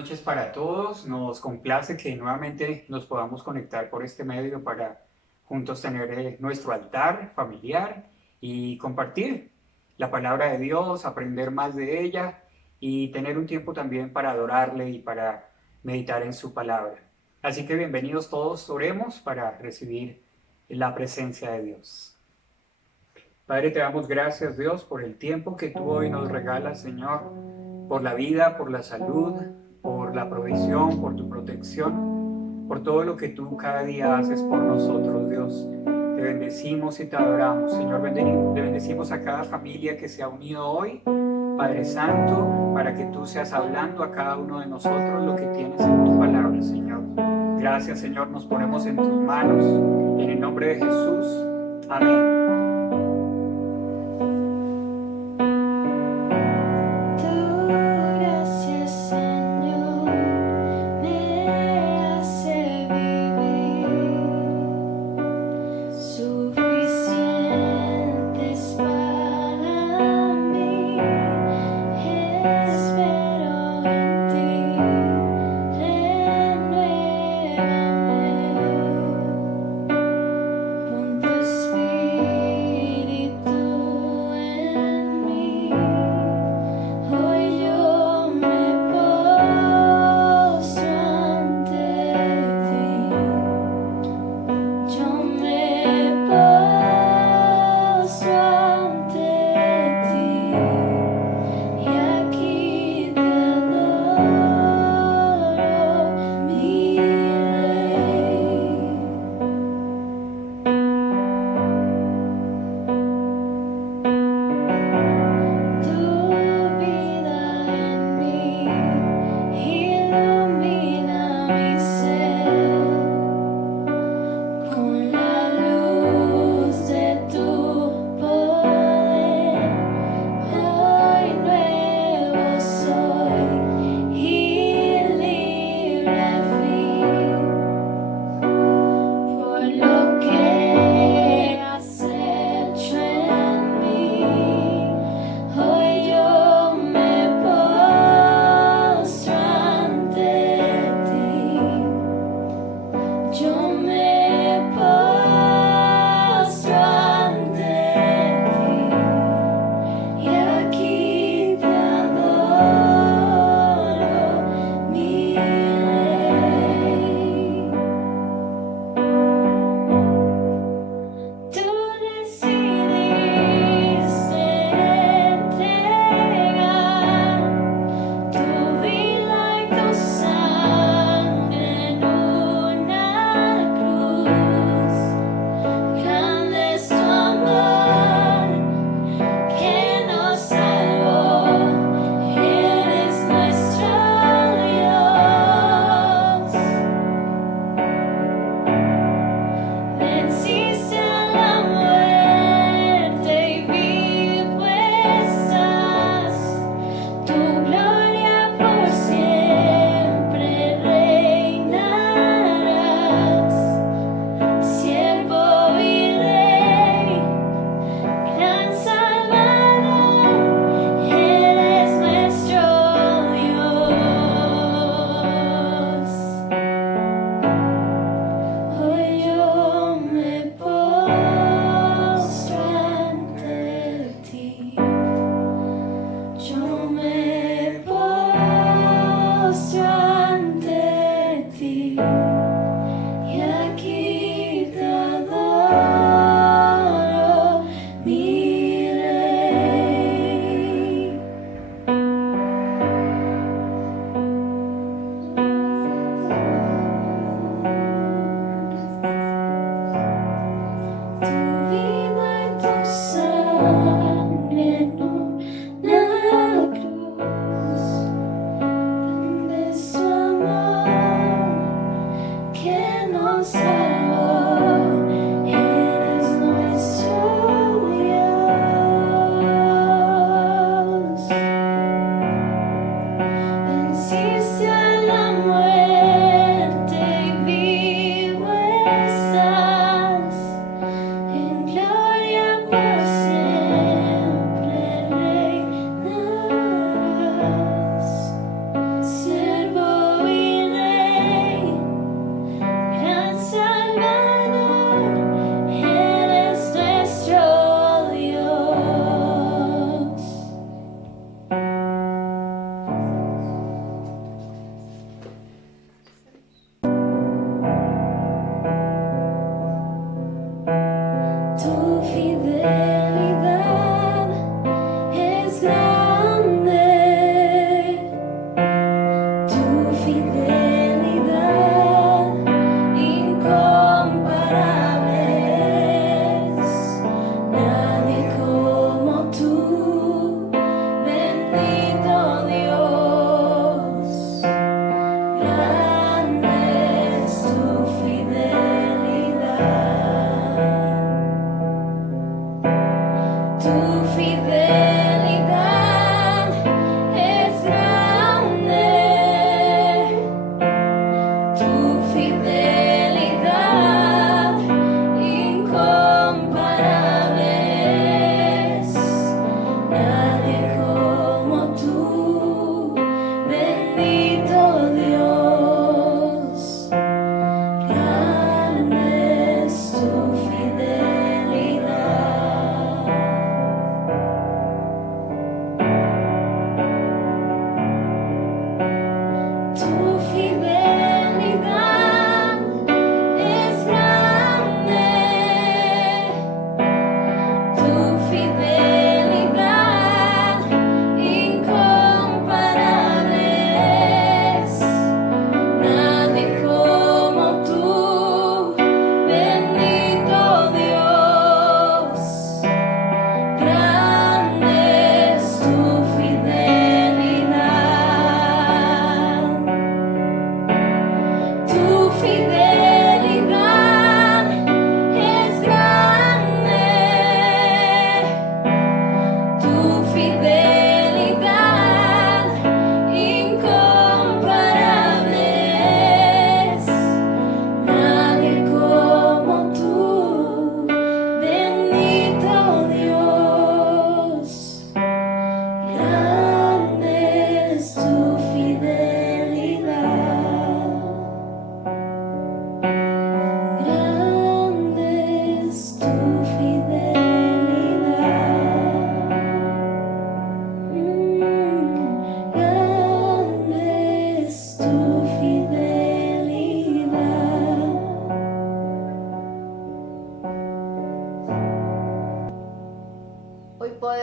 noches para todos. Nos complace que nuevamente nos podamos conectar por este medio para juntos tener nuestro altar familiar y compartir la palabra de Dios, aprender más de ella y tener un tiempo también para adorarle y para meditar en su palabra. Así que bienvenidos todos, oremos para recibir la presencia de Dios. Padre, te damos gracias, Dios, por el tiempo que tú hoy nos regalas, Señor, por la vida, por la salud, por la provisión, por tu protección, por todo lo que tú cada día haces por nosotros, Dios. Te bendecimos y te adoramos, Señor. Te bendecimos a cada familia que se ha unido hoy, Padre Santo, para que tú seas hablando a cada uno de nosotros lo que tienes en tu palabra, Señor. Gracias, Señor, nos ponemos en tus manos, en el nombre de Jesús. Amén.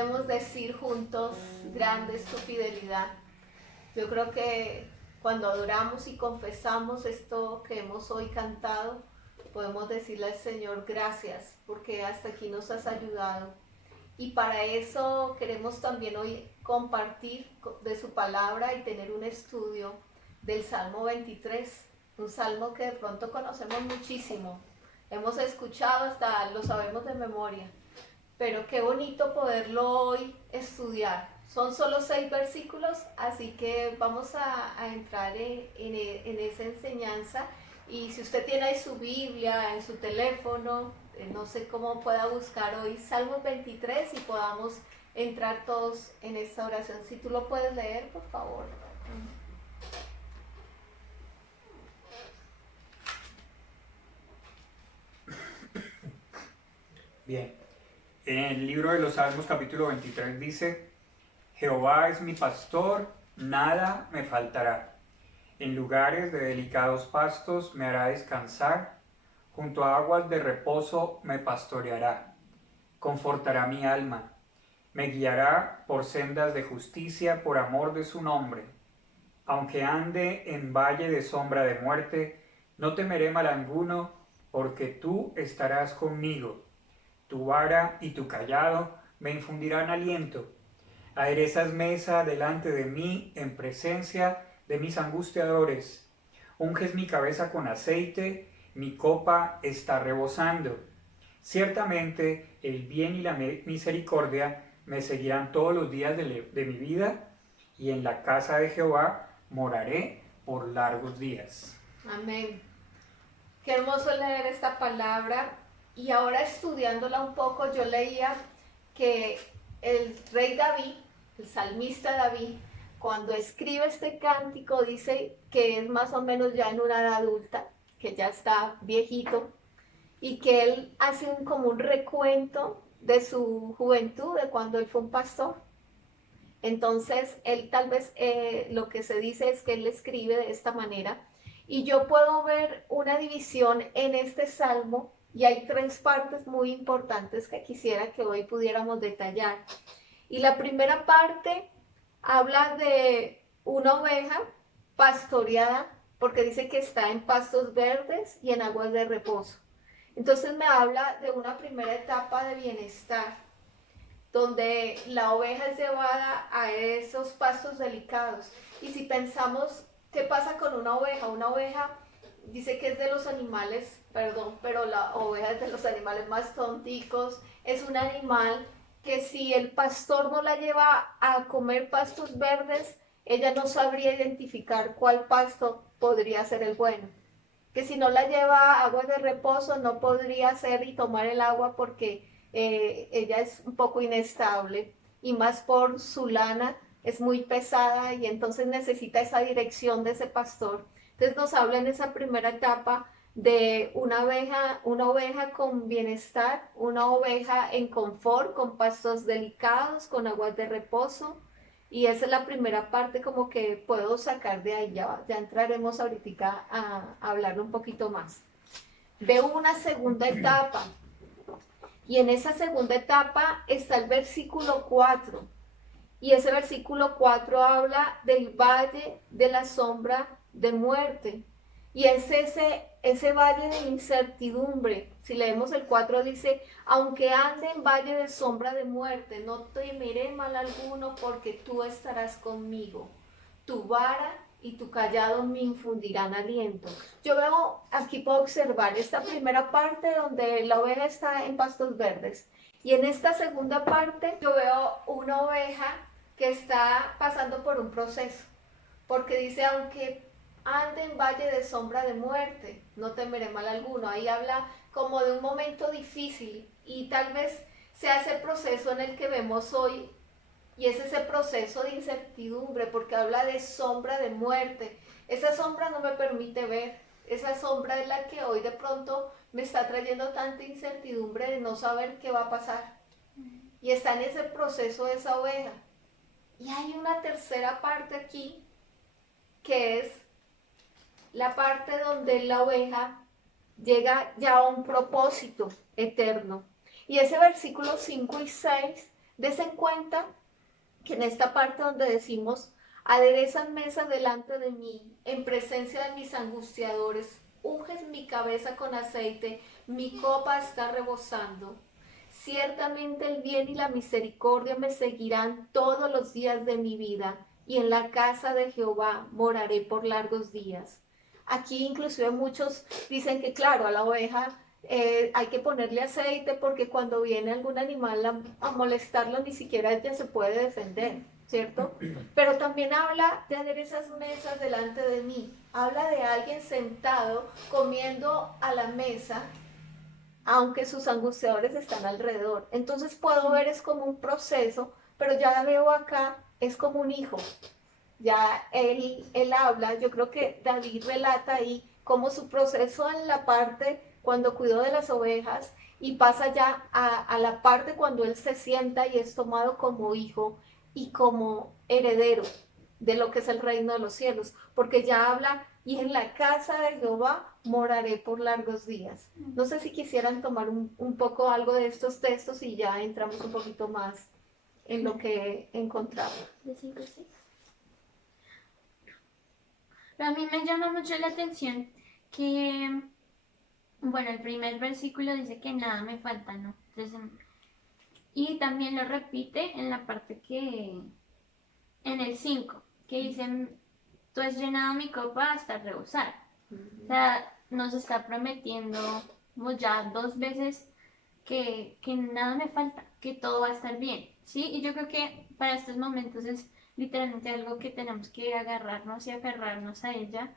podemos decir juntos, grande es tu fidelidad. Yo creo que cuando adoramos y confesamos esto que hemos hoy cantado, podemos decirle al Señor gracias, porque hasta aquí nos has ayudado. Y para eso queremos también hoy compartir de su palabra y tener un estudio del Salmo 23, un salmo que de pronto conocemos muchísimo, hemos escuchado, hasta lo sabemos de memoria, pero qué bonito poderlo hoy estudiar. Son solo 6 versículos, así que vamos a entrar en esa enseñanza. Y si usted tiene ahí su Biblia en su teléfono, no sé cómo pueda buscar hoy Salmo 23 y podamos entrar todos en esta oración. Si tú lo puedes leer, por favor. Bien, en el libro de los Salmos capítulo 23 dice: Jehová es mi pastor, nada me faltará. En lugares de delicados pastos me hará descansar, junto a aguas de reposo me pastoreará. Confortará mi alma, me guiará por sendas de justicia por amor de su nombre. Aunque ande en valle de sombra de muerte, no temeré mal alguno, porque tú estarás conmigo. Tu vara y tu cayado me infundirán aliento. Aderezas mesa delante de mí en presencia de mis angustiadores. Unges mi cabeza con aceite, mi copa está rebosando. Ciertamente el bien y la misericordia me seguirán todos los días de mi vida, y en la casa de Jehová moraré por largos días. Amén. Qué hermoso leer esta palabra. Y ahora estudiándola un poco, yo leía que el rey David, el salmista David, cuando escribe este cántico, dice que es más o menos ya en una edad adulta, que ya está viejito, y que él hace como un recuento de su juventud, de cuando él fue un pastor. Entonces, él tal vez lo que se dice es que él escribe de esta manera. Y yo puedo ver una división en este salmo, y hay 3 partes muy importantes que quisiera que hoy pudiéramos detallar. Y la primera parte habla de una oveja pastoreada, porque dice que está en pastos verdes y en aguas de reposo. Entonces me habla de una primera etapa de bienestar, donde la oveja es llevada a esos pastos delicados. Y si pensamos, ¿qué pasa con una oveja? Una oveja dice que es de los animales, perdón, pero la oveja es de los animales más tonticos. Es un animal que si el pastor no la lleva a comer pastos verdes, ella no sabría identificar cuál pasto podría ser el bueno. Que si no la lleva a aguas de reposo, no podría hacer y tomar el agua porque ella es un poco inestable, y más por su lana, es muy pesada, y entonces necesita esa dirección de ese pastor. Entonces nos habla en esa primera etapa de una oveja con bienestar, una oveja en confort, con pastos delicados, con aguas de reposo. Y esa es la primera parte como que puedo sacar de ahí. Ya entraremos ahorita a hablar un poquito más. Veo una segunda etapa, y en esa segunda etapa está el versículo 4. Y ese versículo 4 habla del valle de la sombra de muerte. Y es ese valle de incertidumbre. Si leemos el 4 dice: aunque ande en valle de sombra de muerte, no temeré mal alguno, porque tú estarás conmigo. Tu vara y tu cayado me infundirán aliento. Yo veo, aquí puedo observar esta primera parte donde la oveja está en pastos verdes. Y en esta segunda parte yo veo una oveja que está pasando por un proceso. Porque dice: aunque ande en valle de sombra de muerte, no temeré mal alguno. Ahí habla como de un momento difícil, y tal vez sea ese proceso en el que vemos hoy, y es ese proceso de incertidumbre, porque habla de sombra de muerte. Esa sombra no me permite ver, esa sombra es la que hoy de pronto me está trayendo tanta incertidumbre de no saber qué va a pasar. Y está en ese proceso de esa oveja. Y hay una tercera parte aquí, que es la parte donde la oveja llega ya a un propósito eterno. Y ese versículo 5 y 6 Des en cuenta que en esta parte donde decimos, aderezan mesa delante de mí, en presencia de mis angustiadores, unges mi cabeza con aceite, mi copa está rebosando. Ciertamente el bien y la misericordia me seguirán todos los días de mi vida, y en la casa de Jehová moraré por largos días. Aquí inclusive muchos dicen que claro, a la oveja hay que ponerle aceite porque cuando viene algún animal a molestarlo ni siquiera ella se puede defender, ¿cierto? Pero también habla de aderezas mesas delante de mí, habla de alguien sentado comiendo a la mesa aunque sus angustiadores están alrededor. Entonces puedo ver es como un proceso, pero ya veo acá, es como un hijo. Ya él habla, yo creo que David relata ahí como su proceso en la parte cuando cuidó de las ovejas y pasa ya a la parte cuando él se sienta y es tomado como hijo y como heredero de lo que es el reino de los cielos, porque ya habla, y en la casa de Jehová moraré por largos días. No sé si quisieran tomar un poco algo de estos textos y ya entramos un poquito más en lo que he encontrado. ¿De 5 6? Pero a mí me llama mucho la atención que, bueno, el primer versículo dice que nada me falta, ¿no? Entonces, y también lo repite en la parte que, en el 5, que dice, tú has llenado mi copa hasta rebosar. O sea, nos está prometiendo como ya 2 veces que nada me falta, que todo va a estar bien, ¿sí? Y yo creo que para estos momentos es literalmente algo que tenemos que agarrarnos y aferrarnos a ella,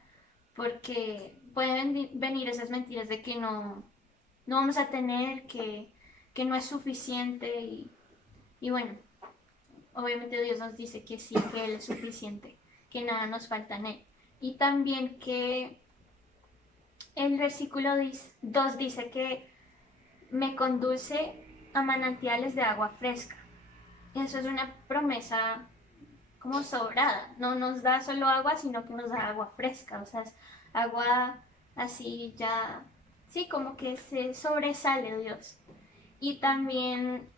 porque pueden venir esas mentiras de que no vamos a tener, que no es suficiente y bueno, obviamente Dios nos dice que sí, que Él es suficiente, que nada nos falta en Él. Y también que el versículo 2 dice que me conduce a manantiales de agua fresca. Eso es una promesa como sobrada. No nos da solo agua, sino que nos da agua fresca. O sea, es agua así ya, sí, como que se sobresale Dios. Y también,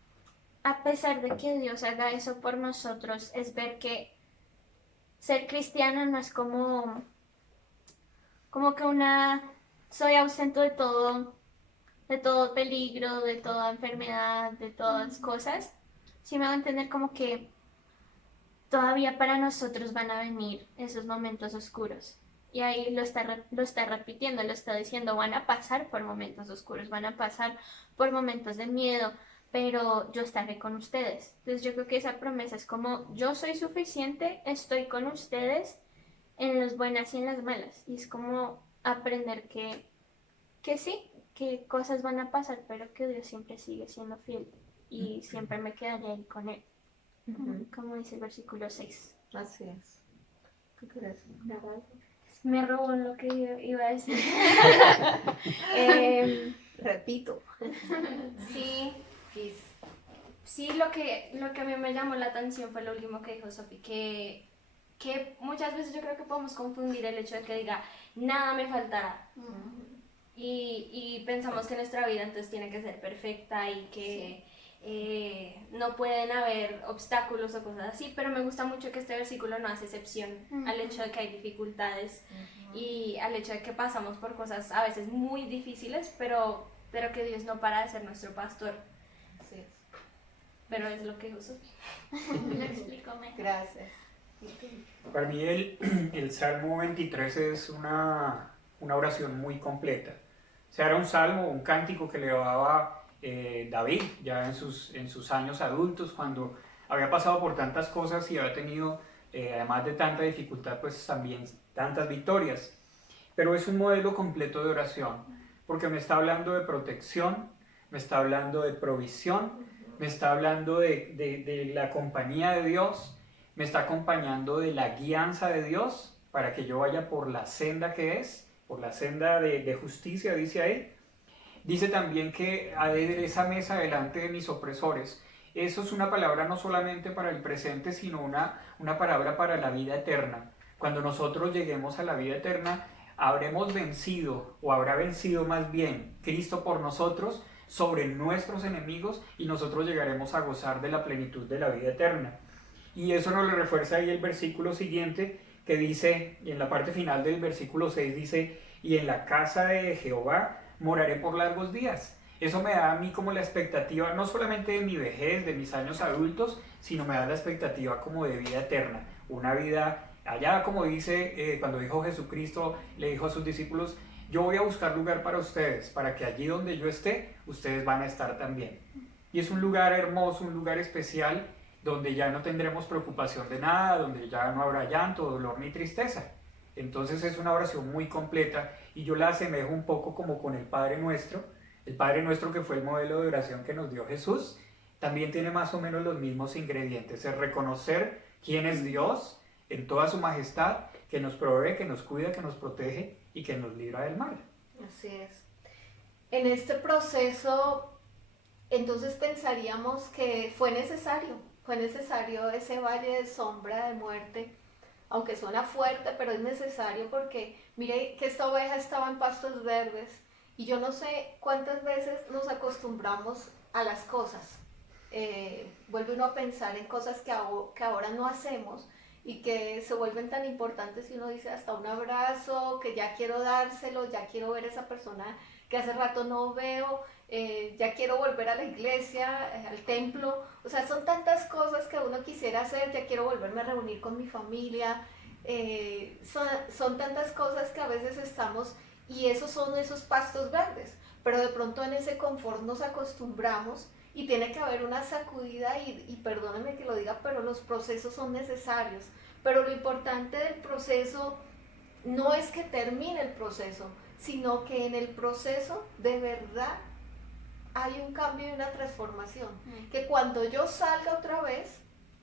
a pesar de que Dios haga eso por nosotros, es ver que ser cristiano no es como que soy ausente de todo peligro, de toda enfermedad, de todas cosas. Sí me va a entender como que todavía para nosotros van a venir esos momentos oscuros. Y ahí lo está repitiendo, lo está diciendo, van a pasar por momentos oscuros, van a pasar por momentos de miedo, pero yo estaré con ustedes. Entonces yo creo que esa promesa es como, yo soy suficiente, estoy con ustedes en las buenas y en las malas. Y es como aprender que sí, que cosas van a pasar, pero que Dios siempre sigue siendo fiel y siempre me quedaré ahí con Él. Como dice el versículo 6. Así es. ¿Qué quieres? Me robó lo que yo iba a decir. Repito. Sí, sí, lo que a mí me llamó la atención fue lo último que dijo Sophie, que muchas veces yo creo que podemos confundir el hecho de que diga, nada me faltará. Y pensamos que nuestra vida entonces tiene que ser perfecta y que no pueden haber obstáculos o cosas así, pero me gusta mucho que este versículo no hace excepción al hecho de que hay dificultades y al hecho de que pasamos por cosas a veces muy difíciles, pero que Dios no para de ser nuestro pastor. Así es. Pero es lo que dijo Sofía. Lo explico mejor. Gracias. Para mí el Salmo 23 es una oración muy completa. O sea, era un salmo, un cántico que le daba David ya en sus años adultos, cuando había pasado por tantas cosas y había tenido, además de tanta dificultad, pues también tantas victorias. Pero es un modelo completo de oración, porque me está hablando de protección, me está hablando de provisión, me está hablando de la compañía de Dios, me está acompañando de la guianza de Dios para que yo vaya por la senda que es, por la senda de justicia, dice ahí. Dice también que adereza mesa delante de mis opresores. Eso es una palabra no solamente para el presente, sino una palabra para la vida eterna. Cuando nosotros lleguemos a la vida eterna, habremos vencido, o habrá vencido más bien Cristo por nosotros, sobre nuestros enemigos y nosotros llegaremos a gozar de la plenitud de la vida eterna. Y eso nos lo refuerza ahí el versículo siguiente, que dice, y en la parte final del versículo 6 dice, y en la casa de Jehová moraré por largos días. Eso me da a mí como la expectativa, no solamente de mi vejez, de mis años adultos, sino me da la expectativa como de vida eterna, una vida allá, como dice, cuando dijo Jesucristo, le dijo a sus discípulos, yo voy a buscar lugar para ustedes, para que allí donde yo esté, ustedes van a estar también. Y es un lugar hermoso, un lugar especial, donde ya no tendremos preocupación de nada, donde ya no habrá llanto, dolor ni tristeza. Entonces es una oración muy completa y yo la asemejo un poco como con el Padre Nuestro que fue el modelo de oración que nos dio Jesús, también tiene más o menos los mismos ingredientes, es reconocer quién es Dios en toda su majestad, que nos provee, que nos cuida, que nos protege y que nos libra del mal. Así es. En este proceso, entonces pensaríamos que fue necesario ese valle de sombra de muerte, aunque suena fuerte, pero es necesario porque mire que esta oveja estaba en pastos verdes y yo no sé cuántas veces nos acostumbramos a las cosas. Vuelve uno a pensar en cosas que ahora no hacemos y que se vuelven tan importantes y uno dice hasta un abrazo, que ya quiero dárselo, ya quiero ver a esa persona que hace rato no veo, ya quiero volver a la iglesia, al templo, o sea, son tantas cosas que uno quisiera hacer, ya quiero volverme a reunir con mi familia, son tantas cosas que a veces estamos, y esos son esos pastos verdes, pero de pronto en ese confort nos acostumbramos y tiene que haber una sacudida y perdónenme que lo diga, pero los procesos son necesarios, pero lo importante del proceso no es que termine el proceso, sino que en el proceso de verdad hay un cambio y una transformación. Que cuando yo salga otra vez,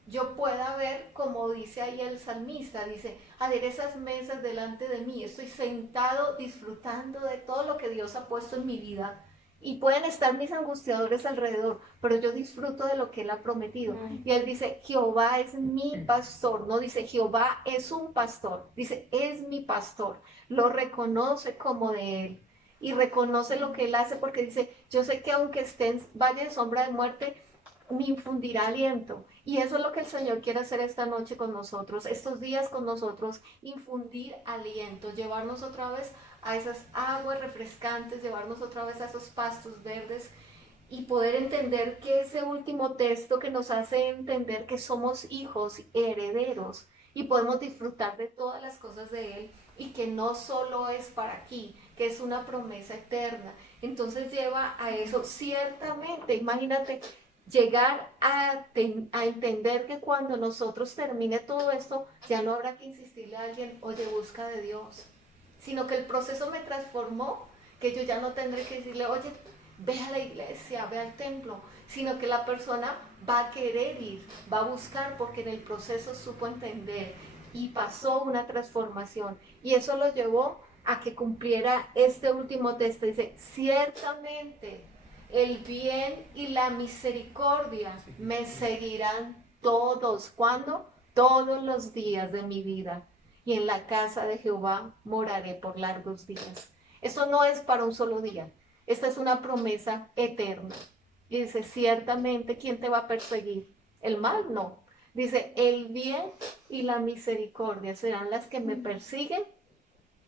yo pueda ver, como dice ahí el salmista, dice, aderezas mesas delante de mí, estoy sentado disfrutando de todo lo que Dios ha puesto en mi vida. Y pueden estar mis angustiadores alrededor, pero yo disfruto de lo que Él ha prometido. Y Él dice, Jehová es mi pastor, no dice Jehová es un pastor, dice es mi pastor, lo reconoce como de Él y reconoce lo que Él hace porque dice, yo sé que aunque esté en valle de sombra de muerte, me infundirá aliento. Y eso es lo que el Señor quiere hacer esta noche con nosotros, estos días con nosotros, infundir aliento, llevarnos otra vez a esas aguas refrescantes, llevarnos otra vez a esos pastos verdes y poder entender que ese último texto que nos hace entender que somos hijos herederos y podemos disfrutar de todas las cosas de Él y que no solo es para aquí, que es una promesa eterna. Entonces lleva a eso ciertamente, imagínate, llegar a entender que cuando nosotros termine todo esto, ya no habrá que insistirle a alguien, oye, busca de Dios, sino que el proceso me transformó, que yo ya no tendré que decirle, oye, ve a la iglesia, ve al templo, sino que la persona va a querer ir, va a buscar, porque en el proceso supo entender y pasó una transformación. Y eso lo llevó a que cumpliera este último texto. Dice, ciertamente el bien y la misericordia me seguirán todos. ¿Cuándo? Todos los días de mi vida. Y en la casa de Jehová moraré por largos días. Eso no es para un solo día. Esta es una promesa eterna. Y dice, ciertamente, ¿quién te va a perseguir? ¿El mal? No. Dice, el bien y la misericordia serán las que me persiguen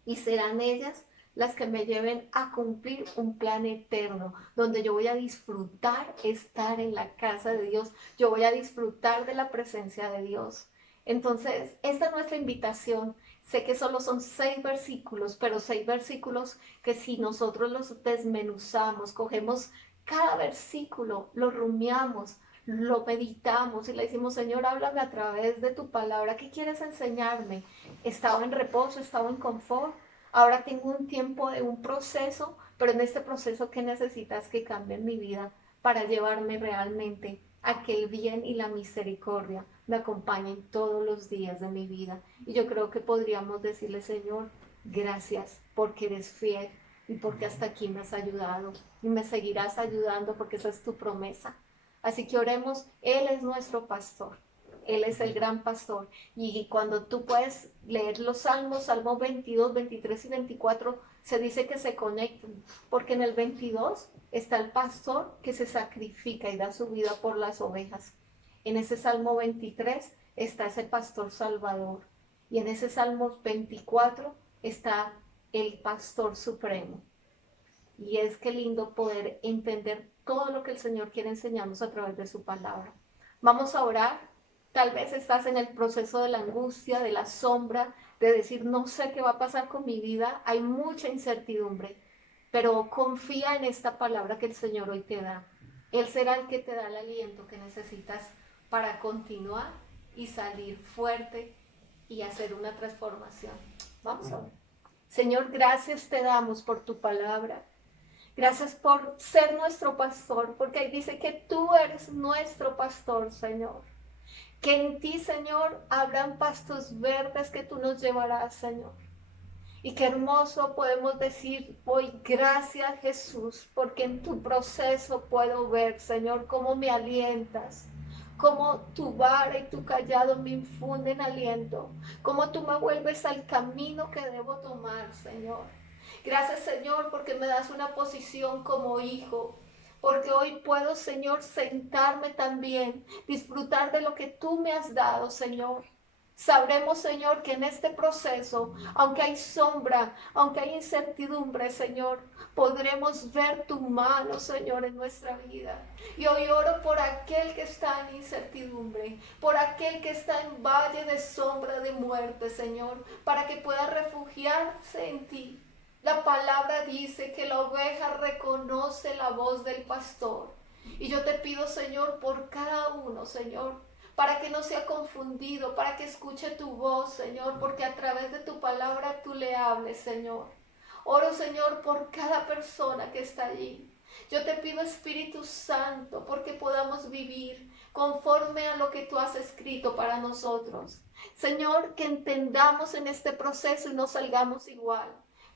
y serán ellas las que me lleven a cumplir un plan eterno, donde yo voy a disfrutar estar en la casa de Dios, yo voy a disfrutar de la presencia de Dios. Entonces, esta es nuestra invitación. Sé que solo son 6 versículos, pero 6 versículos que si nosotros los desmenuzamos, cogemos cada versículo, lo rumiamos, lo meditamos y le decimos, Señor, háblame a través de tu palabra. ¿Qué quieres enseñarme? Estaba en reposo, estaba en confort. Ahora tengo un tiempo de un proceso, pero en este proceso, ¿qué necesitas que cambie en mi vida para llevarme realmente a que el bien y la misericordia me acompañen todos los días de mi vida? Y yo creo que podríamos decirle, Señor, gracias porque eres fiel y porque hasta aquí me has ayudado y me seguirás ayudando porque esa es tu promesa. Así que oremos, Él es nuestro pastor. Él es el gran pastor. Y cuando tú puedes leer los salmos, Salmos 22, 23 y 24, se dice que se conecten, porque en el 22 está el pastor que se sacrifica y da su vida por las ovejas. En ese Salmo 23 está ese pastor salvador. Y en ese Salmo 24 está el pastor supremo. Y es que lindo poder entender todo lo que el Señor quiere enseñarnos a través de su palabra. Vamos a orar. Tal vez estás en el proceso de la angustia, de la sombra, de decir, no sé qué va a pasar con mi vida. Hay mucha incertidumbre, pero confía en esta palabra que el Señor hoy te da. Él será el que te da el aliento que necesitas para continuar y salir fuerte y hacer una transformación. Vamos a ver. Señor, gracias te damos por tu palabra. Gracias por ser nuestro pastor, porque ahí dice que tú eres nuestro pastor, Señor. Que en ti, Señor, habrán pastos verdes que tú nos llevarás, Señor. Y qué hermoso podemos decir hoy, gracias Jesús, porque en tu proceso puedo ver, Señor, cómo me alientas, cómo tu vara y tu callado me infunden aliento, cómo tú me vuelves al camino que debo tomar, Señor. Gracias, Señor, porque me das una posición como hijo, porque hoy puedo, Señor, sentarme también, disfrutar de lo que tú me has dado, Señor. Sabremos, Señor, que en este proceso, aunque hay sombra, aunque hay incertidumbre, Señor, podremos ver tu mano, Señor, en nuestra vida. Y hoy oro por aquel que está en incertidumbre, por aquel que está en valle de sombra de muerte, Señor, para que pueda refugiarse en ti. La palabra dice que la oveja reconoce la voz del pastor. Y yo te pido, Señor, por cada uno, Señor, para que no sea confundido, para que escuche tu voz, Señor, porque a través de tu palabra tú le hables, Señor. Oro, Señor, por cada persona que está allí. Yo te pido, Espíritu Santo, porque podamos vivir conforme a lo que tú has escrito para nosotros. Señor, que entendamos en este proceso y no salgamos igual.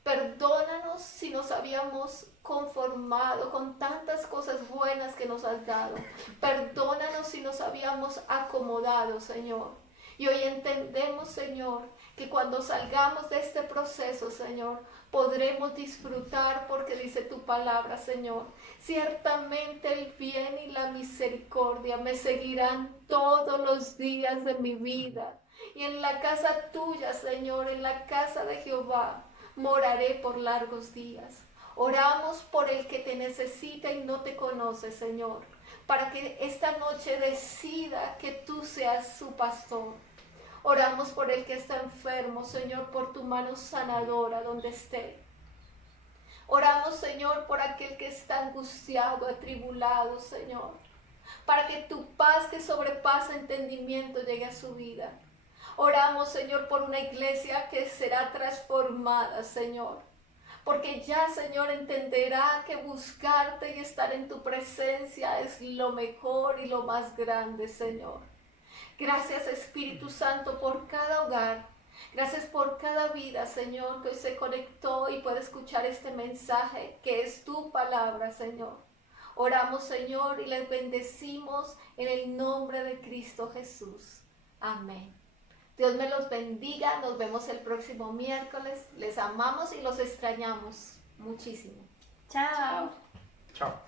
Perdónanos si nos habíamos conformado con tantas cosas buenas que nos has dado. Perdónanos si nos habíamos acomodado, Señor. Y hoy entendemos, Señor, que cuando salgamos de este proceso, Señor, podremos disfrutar porque dice tu palabra, Señor. Ciertamente el bien y la misericordia me seguirán todos los días de mi vida. Y en la casa tuya, Señor, en la casa de Jehová, moraré por largos días. Oramos por el que te necesita y no te conoce, Señor, para que esta noche decida que tú seas su pastor. Oramos por el que está enfermo, Señor, por tu mano sanadora donde esté. Oramos, Señor, por aquel que está angustiado, atribulado, Señor, para que tu paz que sobrepasa entendimiento llegue a su vida. Oramos, Señor, por una iglesia que será transformada, Señor. Porque ya, Señor, entenderá que buscarte y estar en tu presencia es lo mejor y lo más grande, Señor. Gracias, Espíritu Santo, por cada hogar. Gracias por cada vida, Señor, que hoy se conectó y puede escuchar este mensaje, que es tu palabra, Señor. Oramos, Señor, y les bendecimos en el nombre de Cristo Jesús. Amén. Dios me los bendiga, nos vemos el próximo miércoles. Les amamos y los extrañamos muchísimo. Chao. Chao.